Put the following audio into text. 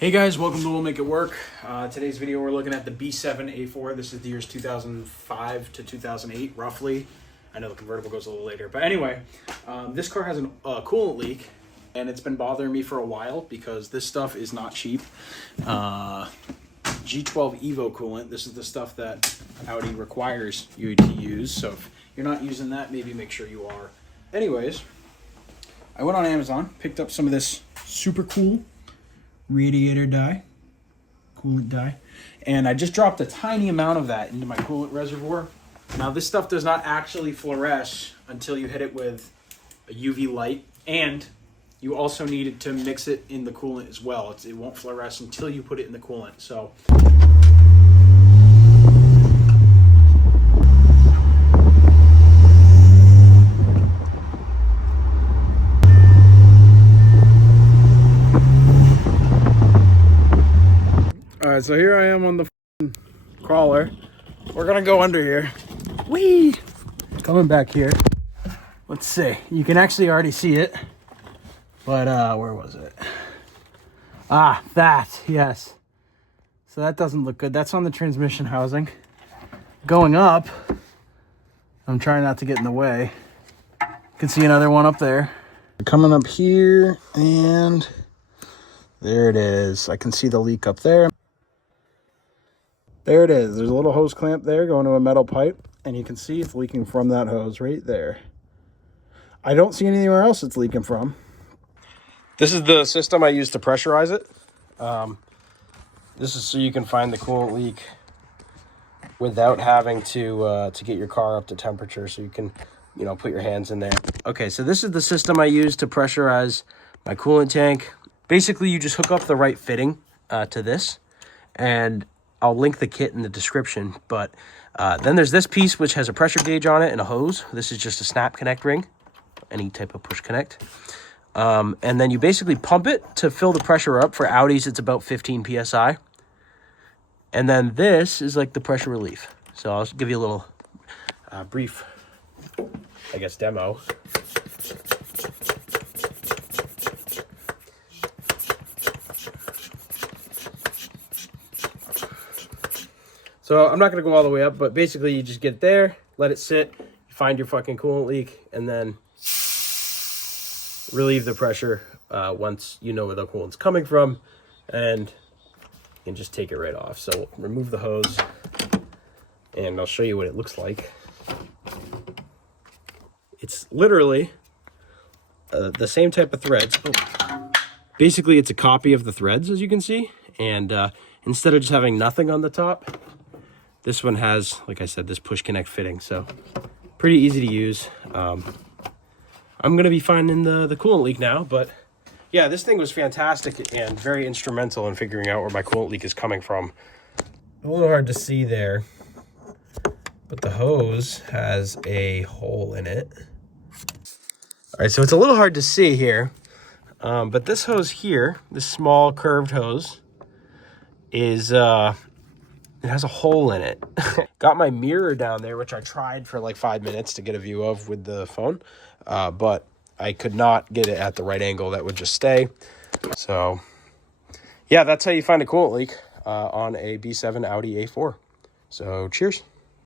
Hey guys, welcome to We'll Make It Work. Today's video we're looking at the B7 A4. This is the years 2005 to 2008 roughly. I know the convertible goes a little later, but anyway, this car has a coolant leak and it's been bothering me for a while because this stuff is not cheap. G12 Evo coolant, this is the stuff that Audi requires you to use, so if you're not using that, maybe make sure you are. Anyways, I went on Amazon, picked up some of this super cool radiator dye, coolant dye, and I just dropped a tiny amount of that into my coolant reservoir. Now this stuff does not actually fluoresce until you hit it with a UV light, and you also needed to mix it in the coolant as well. It won't fluoresce until you put it in the coolant. So Alright, so here I am on the crawler. We're gonna go under here. Whee! Coming back here. Let's see. You can actually already see it. But where was it? Ah, that, yes. So that doesn't look good. That's on the transmission housing. Going up, I'm trying not to get in the way. You can see another one up there. Coming up here, and there it is. I can see the leak up there. There it is. There's a little hose clamp there going to a metal pipe, and you can see it's leaking from that hose right there. I don't see anywhere else it's leaking from. This is the system I use to pressurize it. This is so you can find the coolant leak without having to get your car up to temperature, so you can, you know, put your hands in there. Okay, so this is the system I use to pressurize my coolant tank. Basically, you just hook up the right fitting to this, and I'll link the kit in the description, but then there's this piece which has a pressure gauge on it and a hose. This is just a snap connect ring, any type of push connect. And then you basically pump it to fill the pressure up. For Audis, it's about 15 PSI. And then this is like the pressure relief. So I'll give you a little brief, I guess, demo. So I'm not going to go all the way up, but basically you just get there, let it sit, you find your fucking coolant leak, and then relieve the pressure once you know where the coolant's coming from, and you can just take it right off. So remove the hose, and I'll show you what it looks like. It's literally the same type of threads. Basically, it's a copy of the threads, as you can see, and instead of just having nothing on the top, this one has, like I said, this push connect fitting, so pretty easy to use. I'm going to be finding the coolant leak now, but yeah, this thing was fantastic and very instrumental in figuring out where my coolant leak is coming from. A little hard to see there, but the hose has a hole in it. All right, so it's a little hard to see here, but this hose here, this small curved hose, is it has a hole in it. Got my mirror down there, which I tried for like 5 minutes to get a view of with the phone, but I could not get it at the right angle that would just stay. So yeah, that's how you find a coolant leak on a B7 Audi A4. So cheers.